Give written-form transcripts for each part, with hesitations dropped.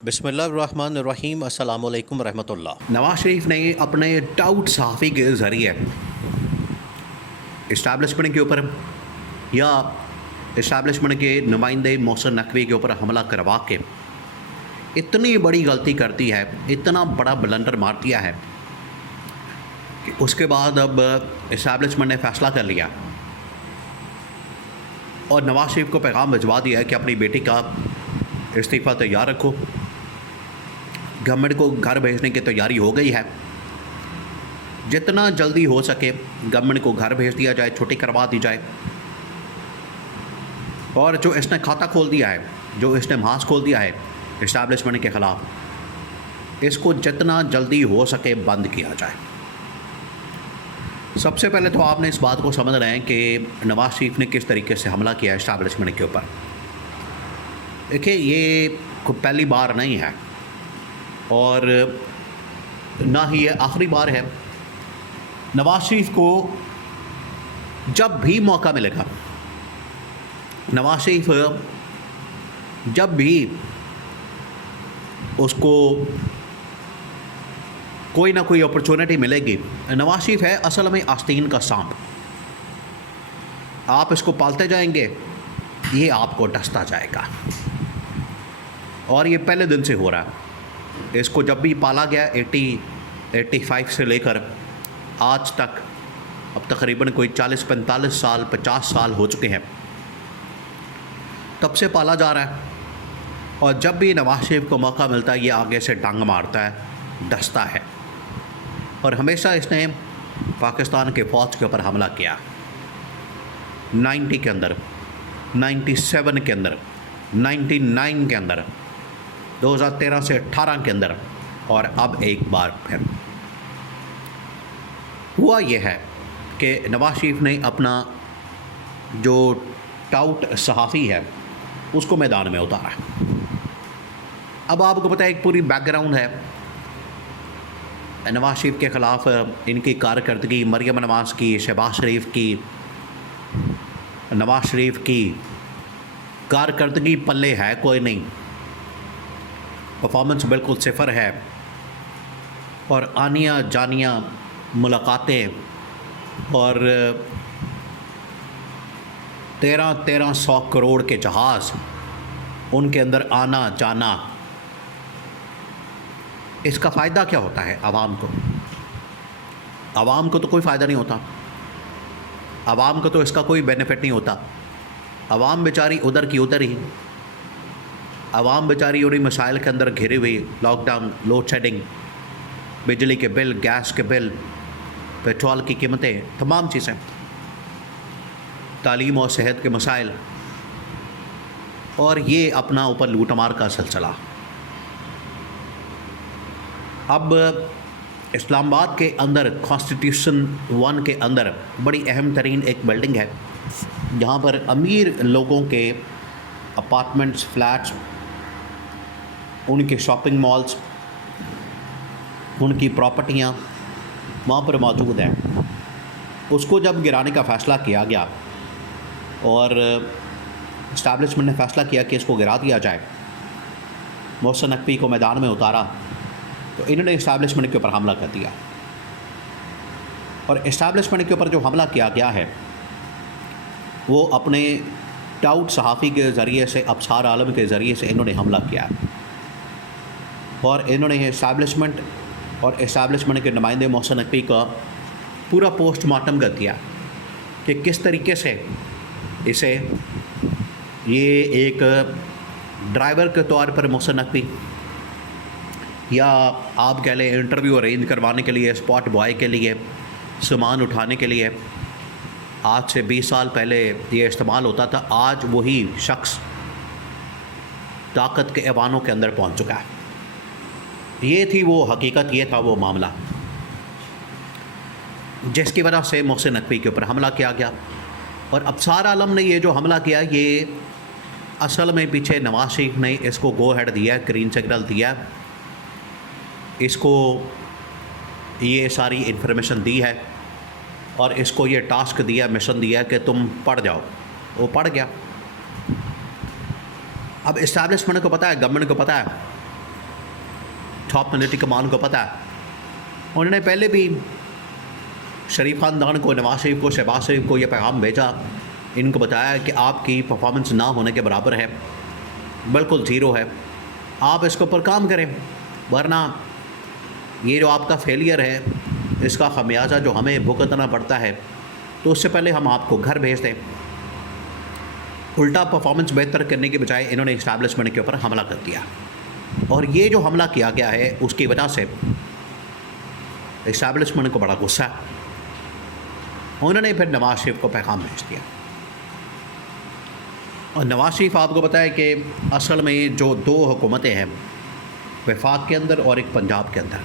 बिस्मिल्लाहिर्रहमानिर्रहीम अस्सलाम वालेकुम रहमतुल्लाह। नवाज शरीफ ने अपने टाउट सहाफ़ी के ज़रिए इस्टेब्लिशमेंट के ऊपर या इस्टेब्लिशमेंट के नुमाइंदे मोहसिन नकवी के ऊपर हमला करवा के इतनी बड़ी गलती करती है, इतना बड़ा ब्लंडर मार दिया है कि उसके बाद अब इस्टेब्लिशमेंट ने फ़ैसला कर लिया और नवाज शरीफ को पैगाम भिजवा दिया है कि अपनी बेटी का इस्तीफ़ा तैयार रखो। गवर्नमेंट को घर भेजने की तैयारी हो गई है। जितना जल्दी हो सके गवर्नमेंट को घर भेज दिया जाए, छुट्टी करवा दी जाए। और जो इसने खाता खोल दिया है, जो इसने मास खोल दिया है इस्टेब्लिशमेंट के ख़िलाफ़, इसको जितना जल्दी हो सके बंद किया जाए। सबसे पहले तो आपने इस बात को समझ रहे हैं कि नवाज शरीफ ने किस तरीके से हमला किया है इस्टेब्लिशमेंट के ऊपर। देखिए, ये कोई पहली बार नहीं है और ना ही ये आखिरी बार है। नवाज शरीफ को जब भी मौका मिलेगा, नवाज शरीफ जब भी उसको कोई ना कोई अपॉर्चुनिटी मिलेगी, नवाज शरीफ है असल में आस्तीन का सांप। आप इसको पालते जाएंगे, ये आपको डसता जाएगा। और ये पहले दिन से हो रहा है। इसको जब भी पाला गया 85 से लेकर आज तक, अब तकरीबन कोई 40-45 साल 50 साल हो चुके हैं, तब से पाला जा रहा है। और जब भी नवाज शरीफ को मौका मिलता है, ये आगे से डंग मारता है, डसता है। और हमेशा इसने पाकिस्तान के फ़ौज के ऊपर हमला किया। 90 के अंदर, 97 के अंदर, 99 के अंदर, 2013 से 18 के अंदर, और अब एक बार फिर हुआ यह है कि नवाज शरीफ ने अपना जो टाउट सहाफ़ी है उसको मैदान में उतारा। अब आपको पता है, एक पूरी बैकग्राउंड है नवाज शरीफ के ख़िलाफ़। इनकी कारकर्दगी, मरियम नवाज़ की, शहबाज शरीफ की, नवाज शरीफ की कारकर्दगी पल्ले है कोई नहीं। परफॉर्मेंस बिल्कुल सिफर है। और आनिया जानिया मुलाकातें और 1300 करोड़ के जहाज़, उनके अंदर आना जाना, इसका फ़ायदा क्या होता है आवाम को? आवाम को तो कोई फ़ायदा नहीं होता। आवाम को तो इसका कोई बेनिफिट नहीं होता। आवाम बेचारी उधर की उधर ही। आवाम बेचारी उन्हीं मसाइल के अंदर घिरी हुई, लॉकडाउन, लोड शेडिंग, बिजली के बिल, गैस के बिल, पेट्रोल की कीमतें, तमाम चीज़ें, तालीम और सेहत के मसाइल, और ये अपना ऊपर लूटमार का सिलसिला। अब इस्लामाबाद के अंदर कॉन्स्टिट्यूशन 1 के अंदर बड़ी अहम तरीन एक बिल्डिंग है, जहाँ पर अमीर लोगों के अपार्टमेंट्स, फ्लैट्स, उनके शॉपिंग मॉल्स, उनकी प्रॉपर्टियाँ वहाँ पर मौजूद हैं। उसको जब गिराने का फ़ैसला किया गया और इस्टेब्लिशमेंट ने फ़ैसला किया कि इसको गिरा दिया जाए, मोहसिन नकवी को मैदान में उतारा, तो इन्होंने इस्टेब्लिशमेंट के ऊपर हमला कर दिया। और इस्टेब्लिशमेंट के ऊपर जो हमला किया गया है वो अपने टाउट सहाफ़ी के ज़रिए से, अबसार आलम के ज़रिए से इन्होंने हमला किया। और इन्होंने इस्टेब्लिशमेंट और इस्टेब्लिशमेंट के नुमाइंदे मोहसिन नकवी का पूरा पोस्टमार्टम कर दिया कि किस तरीके से इसे, ये एक ड्राइवर के तौर पर मोहसिन नकवी, या आप कह लें इंटरव्यू अरेंज करवाने के लिए, स्पॉट बॉय के लिए, सामान उठाने के लिए, आज से 20 साल पहले ये इस्तेमाल होता था। आज वही शख्स ताकत के ऐवानों के अंदर पहुंच चुका है। ये थी वो हकीकत, ये था वो मामला जिसकी वजह से मोहसिन नकवी के ऊपर हमला किया गया। और अबसार आलम ने ये जो हमला किया, ये असल में पीछे नवाज शरीफ ने इसको गो हेड दिया, ग्रीन सिग्नल दिया, इसको ये सारी इन्फॉर्मेशन दी है और इसको ये टास्क दिया, मिशन दिया कि तुम पढ़ जाओ। वो पढ़ गया। अब इस्टेब्लिशमेंट को पता है, गवर्नमेंट को पता है टॉप मिलिट्री कमान को पता है। उन्होंने पहले भी शरीफ ख़ानदान को, नवाज शरीफ को, शहबाज शरीफ को यह पैगाम भेजा, इनको बताया कि आपकी परफॉर्मेंस ना होने के बराबर है, बिल्कुल ज़ीरो है, आप इसके ऊपर काम करें, वरना ये जो आपका फेलियर है इसका खमियाजा जो हमें भुगतना पड़ता है, तो उससे पहले हम आपको घर भेज दें। उल्टा परफॉर्मेंस बेहतर करने के बजाय इन्होंने इस्टेब्लिशमेंट के ऊपर हमला कर दिया, और ये जो हमला किया गया है उसकी वजह से इस्टेब्लिशमेंट को बड़ा गुस्सा है। उन्होंने फिर नवाज शरीफ को पैगाम भेज दिया, और नवाज शरीफ आपको पता है कि असल में जो दो हुकूमतें हैं, वफाक के अंदर और एक पंजाब के अंदर,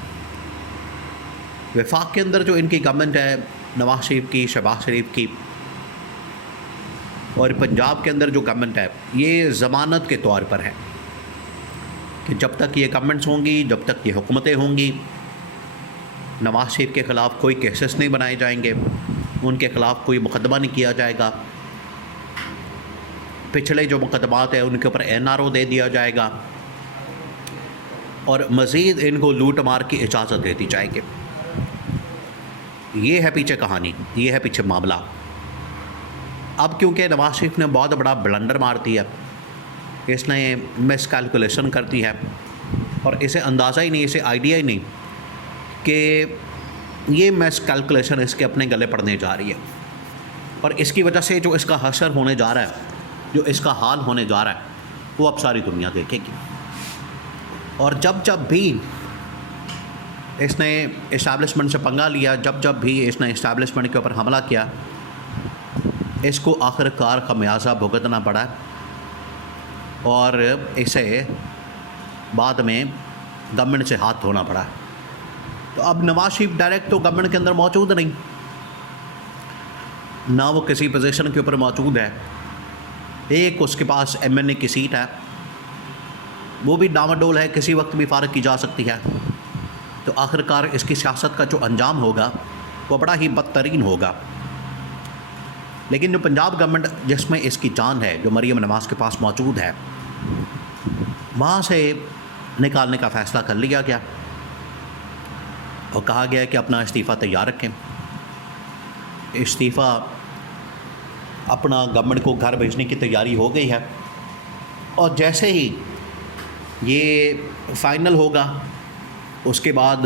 वफाक के अंदर जो इनकी गवर्नमेंट है नवाज शरीफ की, शहबाज शरीफ की, और पंजाब के अंदर जो गवर्नमेंट है ये ज़मानत के तौर पर है कि जब तक ये गवर्नमेंट्स होंगी, जब तक ये हुकूमतें होंगी, नवाज शरीफ के ख़िलाफ़ कोई केसेस नहीं बनाए जाएंगे, उनके ख़िलाफ़ कोई मुकदमा नहीं किया जाएगा, पिछले जो मुकदमात हैं उनके ऊपर NRO दे दिया जाएगा, और मज़ीद इनको लूट मार की इजाज़त दे दी जाएगी। ये है पीछे कहानी, ये है पीछे मामला। अब क्योंकि नवाज शरीफ ने बहुत बड़ा ब्लंडर मार दिया, इसने मिस कैलकुलेशन कर दी है, और इसे अंदाज़ा ही नहीं, इसे आइडिया ही नहीं कि ये मिस कैलकुलेशन इसके अपने गले पड़ने जा रही है, और इसकी वजह से जो इसका हशर होने जा रहा है, जो इसका हाल होने जा रहा है, वो अब सारी दुनिया देखेगी। और जब जब भी इसने इस्टेब्लिशमेंट से पंगा लिया, जब जब भी इसने इस्टेब्लिशमेंट के ऊपर हमला किया, इसको आखिरकार खमियाजा भुगतना पड़ा, और इसे बाद में गवर्नमेंट से हाथ धोना पड़ा। तो अब नवाज शरीफ डायरेक्ट तो गवर्नमेंट के अंदर मौजूद नहीं, ना वो किसी पोजीशन के ऊपर मौजूद है, एक उसके पास MNA की सीट है, वो भी डामाडोल है, किसी वक्त भी फारग की जा सकती है। तो आखिरकार इसकी सियासत का जो अंजाम होगा वो बड़ा ही बदतरीन होगा। लेकिन जो पंजाब गवर्नमेंट जिसमें इसकी जान है, जो मरीम नवाज़ के पास मौजूद है, वहाँ से निकालने का फ़ैसला कर लिया गया, और कहा गया कि अपना इस्तीफ़ा तैयार रखें। इस्तीफ़ा अपना गवर्नमेंट को घर भेजने की तैयारी हो गई है, और जैसे ही ये फ़ाइनल होगा उसके बाद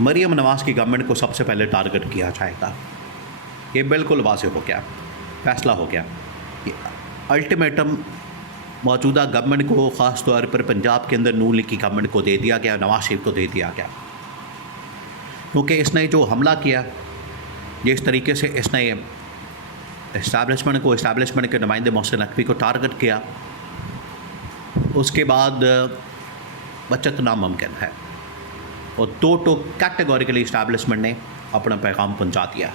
मरीम नवाज़ की गवर्नमेंट को सबसे पहले टारगेट किया जाएगा। ये बिल्कुल वाज़ेह हो गया, फ़ैसला हो गया। ये अल्टीमेटम मौजूदा गवर्नमेंट को, ख़ास तौर पर पंजाब के अंदर नून लीग की गवर्नमेंट को दे दिया गया, नवाज शरीफ को दे दिया गया, क्योंकि इसने जो हमला किया, जिस तरीके से इसने इस्टेब्लिशमेंट को, इस्टेब्लिशमेंट के नुमाइंदे मोहसिन नकवी को टारगेट किया, उसके बाद बचत नामुमकिन है, और दो कैटेगोरिकली इस्टेब्लिशमेंट ने अपना पैगाम पहुंचा दिया।